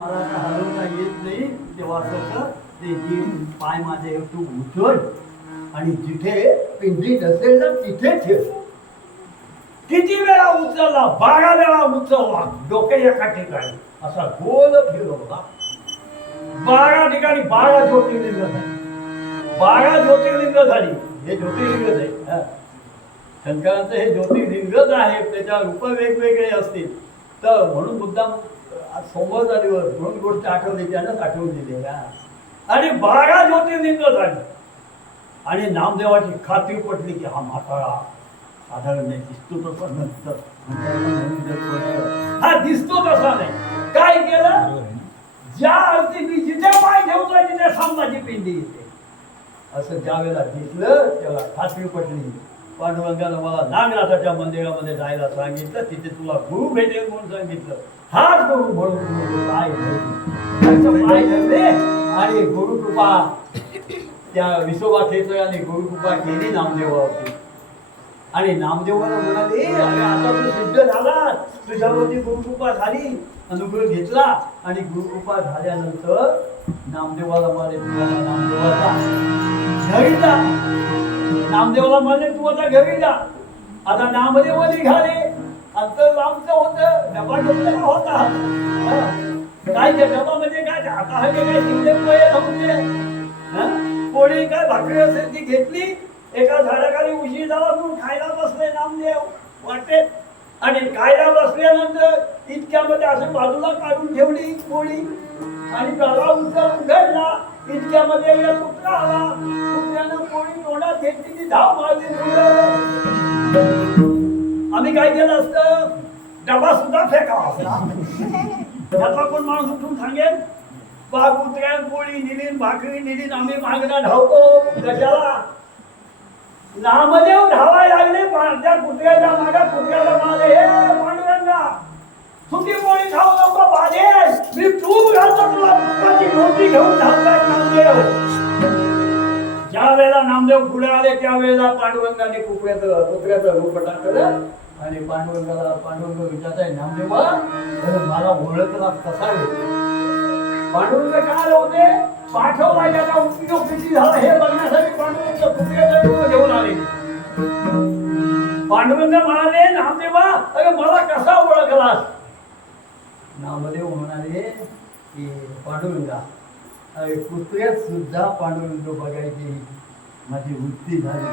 मला हलवता येत नाही तेव्हा असं ते जी पाय माझे तू उचल आणि जिथे पिंडी असेल ना तिथे ठेव. किती वेळा उचलला बारा वेळा उचलला डोके एका ठिकाणी. असा गोल फिरवला. बारा ठिकाणी बारा ज्योतिर्लिंग झाली. बारा ज्योतिर्लिंग झाली. हे ज्योतिर्लिंगच आहे. हा. शंकरांचं हे ज्योतिर्लिंगच आहे. त्याच्या रूप वेगवेगळे असतील. तर म्हणून मुद्दाम सोमवार झालीवर दोन गोष्ट आठवली त्यानंच आठवून दिली हा. आणि बारा ज्योतिर्लिंग झाली. आणि नामदेवाची खात्री पटली की हा म्हाताळा साधारण नाही दिसतो तसा नसतं हा दिसतो तसा नाही. काय केलं? ज्या अर्थी मी जिथे पाय ठेवतोय तिथे सामनाची पिंडी येते. असं ज्या वेळेला दिसलं त्याला खात्री पटली. पांडुरंगानं मला नागनाथाच्या मंदिरामध्ये जायला सांगितलं. तिथे तुला गुरु भेटेल म्हणून सांगितलं. हाच गुरु म्हणून पाय धरले. आणि गुरुकृपा त्या विसोबा खेचराने गुरुकृपा केली नामदेवावरती. आणि नामदेवाला म्हणाले अरे आता तू सिद्ध झाला तुझ्यावरती गुरुकृपा झाली. अनुग्रह घेतला आणि गुरुकृपा झाल्यानंतर नामदेवाला म्हणाले तुम्हाला नामदेवाचा घरी जा. नामदेवला म्हणले तू आता घरी जा. आता नामदेव निघाले अंतर लांबचं होत डबा डबा होता. काय ते डबा म्हणजे काय? आता हा काय शिंदे पोहे नव्हते कोणी काय भाकरी असेल ती घेतली. एका झाडाखाली उशी झाला म्हणून खायला बसले नामदेव. वाटेत आणि खायला बसल्यानंतर इतक्यामध्ये असं बाजूला काढून ठेवली कोणी आणि गळा उचल घडला इतक्यामध्ये एक कुत्रा आला. कुत्र्यानं कोणी तोंडात घेतली की धाव मारली आम्ही काय केलं असतं? डबा सुद्धा फेकावा असता. त्याचा कोण माणूस उठून सांगेल? बा कुत्र्यान पोळी निलीन भाकरी निलीन आम्ही मागणं धावतो. कशाला? नामदेव धावाय लागले त्या कुत्र्याच्या मागा कुत्र्याला मागे हे पांडुरंगा तुझी पोळी खाऊ नको बाजे मी तूप घालतो तुला. तुपाची घेऊन धावताय नामदेव. ज्या वेळेला नामदेव पुढे आले त्यावेळेला पांडुरंगाने कुत्र्याचं कुत्र्याचं रूप टाकलं आणि पांडुरंगाला पांडुरंग विचारताय नामदेवा अरे मला ओळखला कसा पांडुरंग काय आले होते? पाठवला त्याचा उपयोग किती झाला हे बघण्यासाठी पांडुरंग कुत्र्याचा रूप घेऊन आले. पांडुरंग म्हणाले नामदेवा अरे मला कसा ओळखलास? नामदेव म्हणाले की पांडुरंगा. कुत्र्यात सुद्धा पांडुरंग बघायची माझी वृत्ती झाली.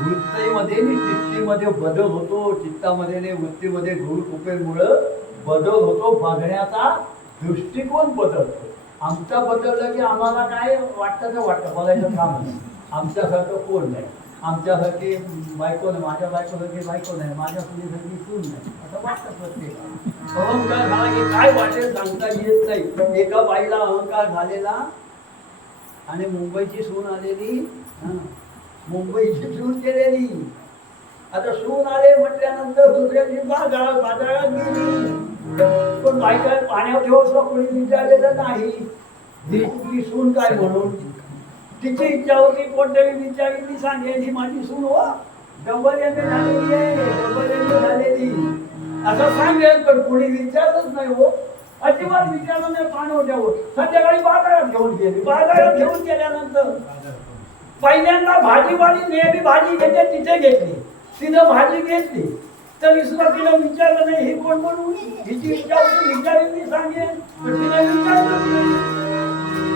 वृत्तीमध्ये आणि चित्तीमध्ये बदल होतो. चित्तामध्ये आणि वृत्तीमध्ये गुरु कृपेमुळं बदल होतो. बघण्याचा दृष्टिकोन बदलतो. आमचा बदललं की आम्हाला काय वाटतं ते वाटतं. बघायचं काम नाही. आमच्यासारखं कोण नाही. आमच्यासारखी बायको नाही माझ्या बायकोसारखी बायको नाही माझ्या सुनीसारखी सून नाही. असं वाटतं प्रत्येक. अहंकार झाला की काय वाटेल सांगता येत नाही. एका बाईला अहंकार झालेला आणि मुंबईची सून आलेली मुंबईची सून केलेली. आता सून आले म्हटल्यानंतर दुसऱ्या दिवशी बाजारात बाजारात गेली. पण बायका पाण्यावर ठेवसला कोणी विचारलेलं नाही. सून काय म्हणून? तिची इच्छा होती कोणतरी विचारी मी ही माझी सून हो. डबल एम ए झालेली आहे डबल एम ए झालेली. असं सांगेल पण कोणी विचारलंच नाही हो. अजिबात विचारलं नाही पाणवट्यावर संध्याकाळी बाजारात घेऊन गेली. बाजारात घेऊन गेल्यानंतर पहिल्यांदा भाजीवाली नेहमी भाजी घेते तिथे घेतली. तिनं भाजी घेतली. तर विसरा तिला विचारलं नाही ही कोण म्हणून? हिची इच्छा होती विचारेल सांगेल पण तिला विचारलं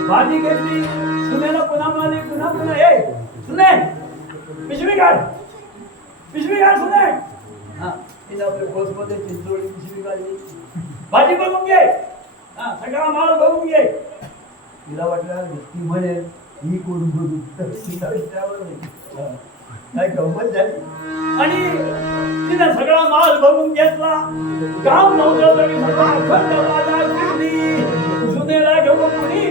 भाजी घेतली. सुनेला पुन्हा म्हणाली पुन्हा पुन्हा हे सुने! पिशवी काढ! पिशवी काढ सुने! हा तिने आपल्या बसमध्ये चिंचोळी पिशवी काढली. भाजी बघून घे! हा सगळा माल बघून घे! तिला वाटलं ती म्हणेल ही कोण बघू तिला विचारलं नाही. काय गंमत झाली? आणि तिने सगळा माल भरून घेतला. गाव नव्हतं तरी सगळा अखंड फिरली. सुनेला घेऊन कुणी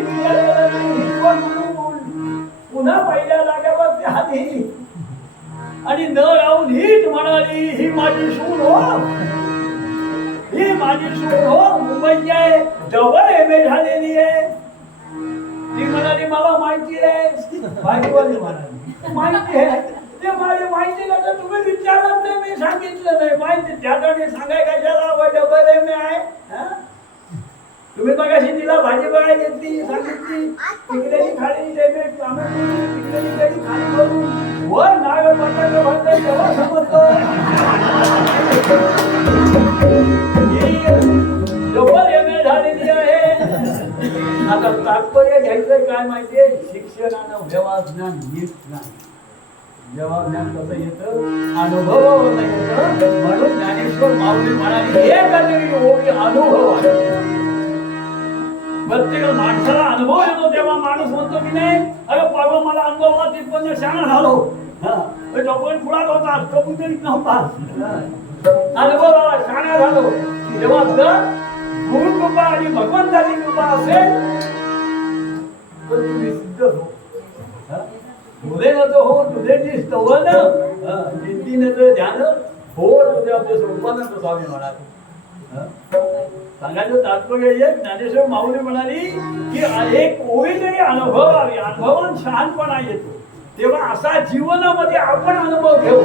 माझी सून हो. ही माझी सून हो. मुंबईची आहे डबल एम ए झालेली आहे. ती म्हणाली मला माहिती आहे भाजीवाली म्हणाली माहिती आहे? ते मला माहिती नाही तर तुम्ही विचारलं नाही मी सांगितलं नाही. माहिती त्यासाठी सांगाय कशाला? डबल एम ए आहे. हा? तुम्ही मगाशी तिला भाजी बघाय घेतली सांगितली. तिकडेची खाली टेबे टोमॅटो तिकडेची खाली भरून वर नाग बटाटे तेव्हा डबल एम ए झालेली आहे. आता तात्पर्य घ्यायचं काय माहितीये? शिक्षणानं व्यवस्थान येत नाही. ज्ञान कसं येतं? अनुभवावरनं येतं. म्हणून ज्ञानेश्वर माऊली म्हणाली हे काहीतरी ओळी अनुभव आहे. प्रत्येक माणसाला अनुभव येतो तेव्हा माणूस म्हणतो की नाही अरे परवा मला अनुभवला तिथपर्यंत शाणा झालो. हा. तोपर्यंत पुढात होता कबुतरीत नव्हता. हा. अनुभवाला शाणा झालो. तेव्हा जर गुरु कृपा आणि भगवंताची कृपा असेल. तर तुम्ही सिद्ध हो. तुझे न हो तुझे जी स्तवन नितीन ध्यान हो तुझ्या आपले सोपानंद स्वामी म्हणाले. हा? सांगायचं तात्पर्य एक ज्ञानेश्वर माऊली म्हणाली की एक ओळी जरी अनुभवावी. अनुभवान शहाणपणा येतो. तेव्हा असा जीवनामध्ये आपण अनुभव घेऊ.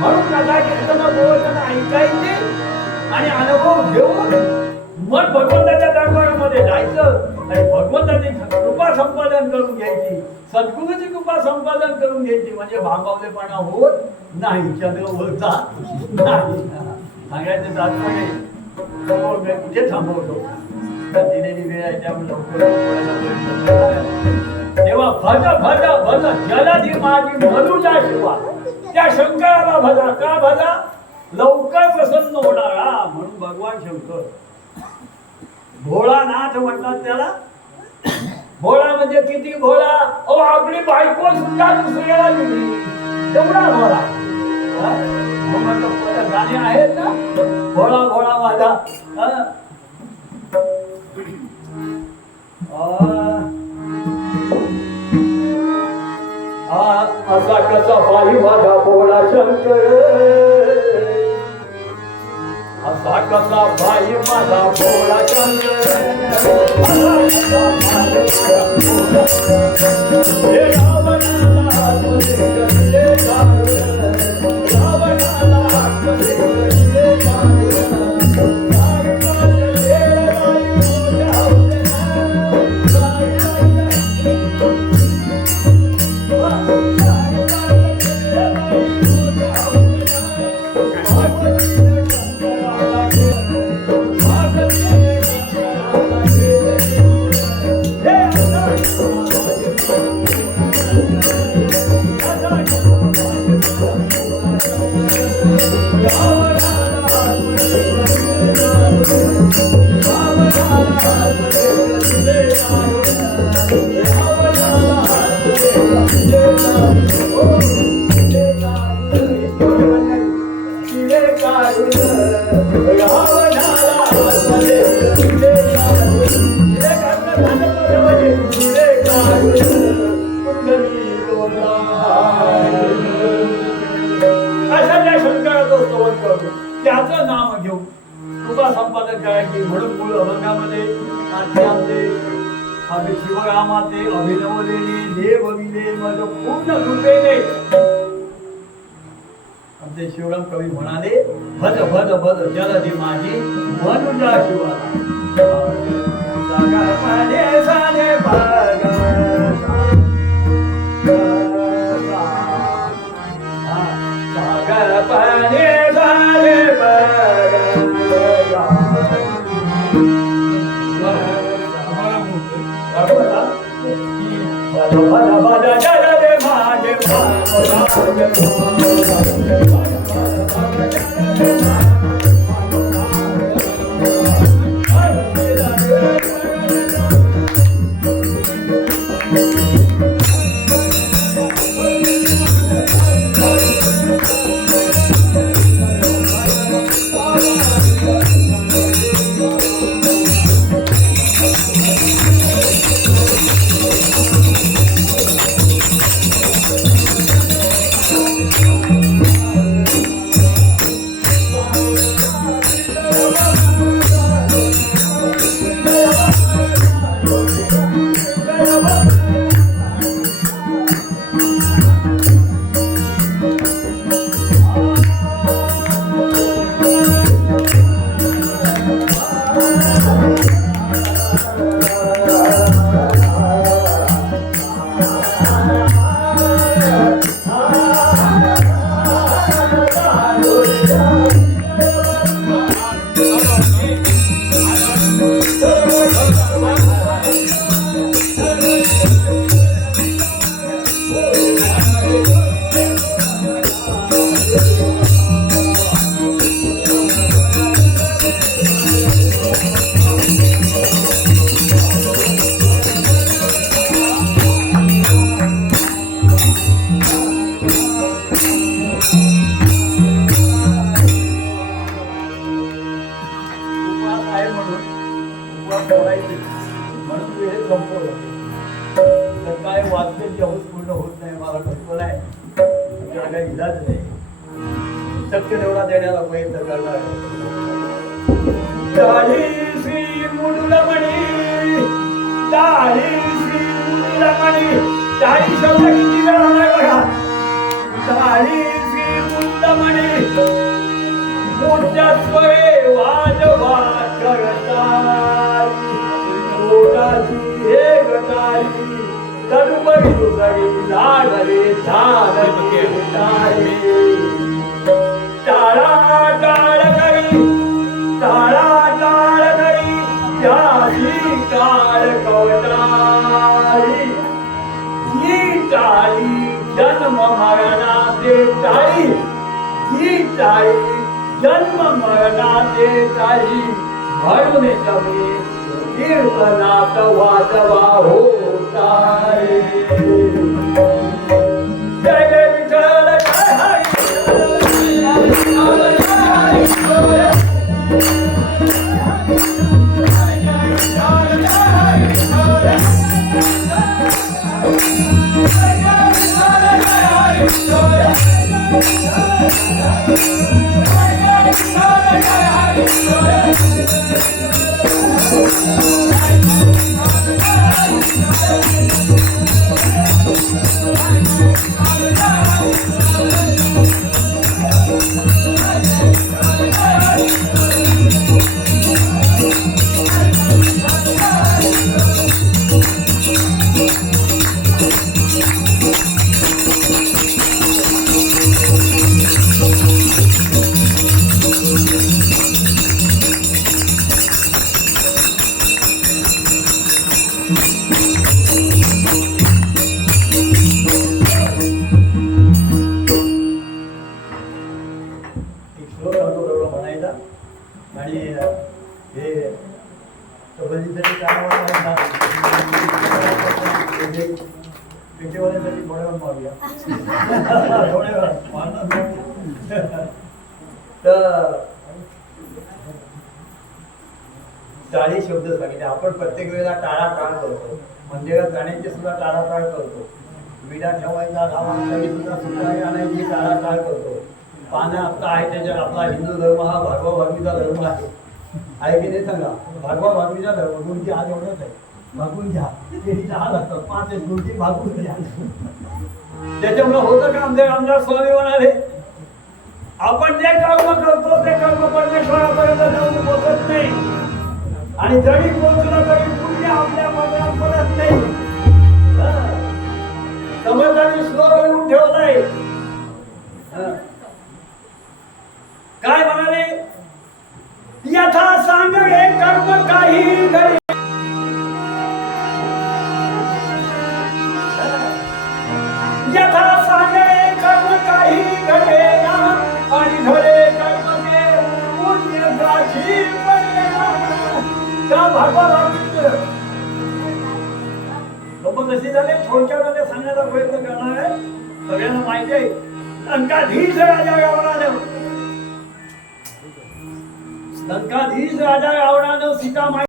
म्हणून कथा कीर्तन प्रवचन ऐकायचे आणि अनुभव घेऊन मग भगवंताच्या दरबारामध्ये जायचं. आणि भगवंताची कृपा संपादन करून घ्यायची. सद्गुरूची कृपा संपादन करून घ्यायची. म्हणजे भांबावलेपणा होत नाही. चंद्रवरचा नाही. सांगायचं तात्पर्य समोर मी कुठे थांबवतो तर दिलेली वेळ आहे त्यामुळे लवकर तेव्हा भज भज भज जलधी माझी मनुजा शिवा. त्या शंकराला भजा का भजा? लवकर प्रसन्न होणारा म्हणून भगवान शंकर. भोळानाथ म्हणतात त्याला. भोळा म्हणजे किती भोळा? अहो आपली बायको सुद्धा दुसऱ्याला दिली. तेवढा भोळा. गाणे आहेत ना भोळा भोळा माझा असा कसा बाई माझा भोळा शंकर असा कसा बाई माझा भोळा शंकर त्याचं नाम घेऊ तुका संपादक काय करायची म्हणून मूळ अभंगामध्ये नाट्यामध्ये शिवरामाचे अभिनवलेले देव विले मज पूर्ण कृपेने आमचे शिवराम कवी म्हणाले भज भज भज जल जलधी माझी मनुजा शिवाला. सागर पाने त्याला इलाज नाही. शक्य तेवढा देण्याला प्रयत्न करणार टाळी श्री श्री शब्द किती बघा? श्री मोठ्या स्वरे वाजवा मोठाची हे गटारी तडुबडी दुसरी लागले झाले टाळा टाळ करी टाळा टाळ करी त्याची टाळ कवटाळी ही टाळी जन्म मरणाचे टाळी ही टाळी जन्म मरणाचे टाळी म्हणून कमी कीर्तनात वाजवा हो. एक चाळी शब्द सांगितले. आपण प्रत्येक वेळेला टाळा टाळ करतो. मंदिरात जाण्याची सुद्धा टाळा टाळ करतो. विडा ठेवायचा गावात सुद्धा सुद्धा आणायची टाळा टाळ करतो. पानं आता आहे त्याच्यात आपला हिंदू धर्म हा भागवा भागवीचा धर्म आहे. आहे की नाही सांगा? भागवा भागवीचा धर्म गुरुजी आज एवढंच आहे. भागून घ्या. ते हात असतात पाच गुरुजी भागून घ्या. त्याच्यामुळे होतं का आमचे आमदार स्वाभिमान आले? आपण जे कर्म करतो ते कर्म परमेश्वरापर्यंत जाऊन पोहोचत नाही. आणि जरी पोहोचलं तरी पुण्य आपल्या मनात पडत नाही. समजाने समर्थांनी श्लोक लिहून ठेवलाय. काय म्हणाले? यथा सांग हे कर्म काही घरी लोक कशी झाले? थोडक्यामध्ये सांगण्याचा प्रयत्न करणार आहे. सगळ्यांना माहिती आहे लंकाधीश राजा रावणानं लंकाधीश राजा रावणानं सीता माहिती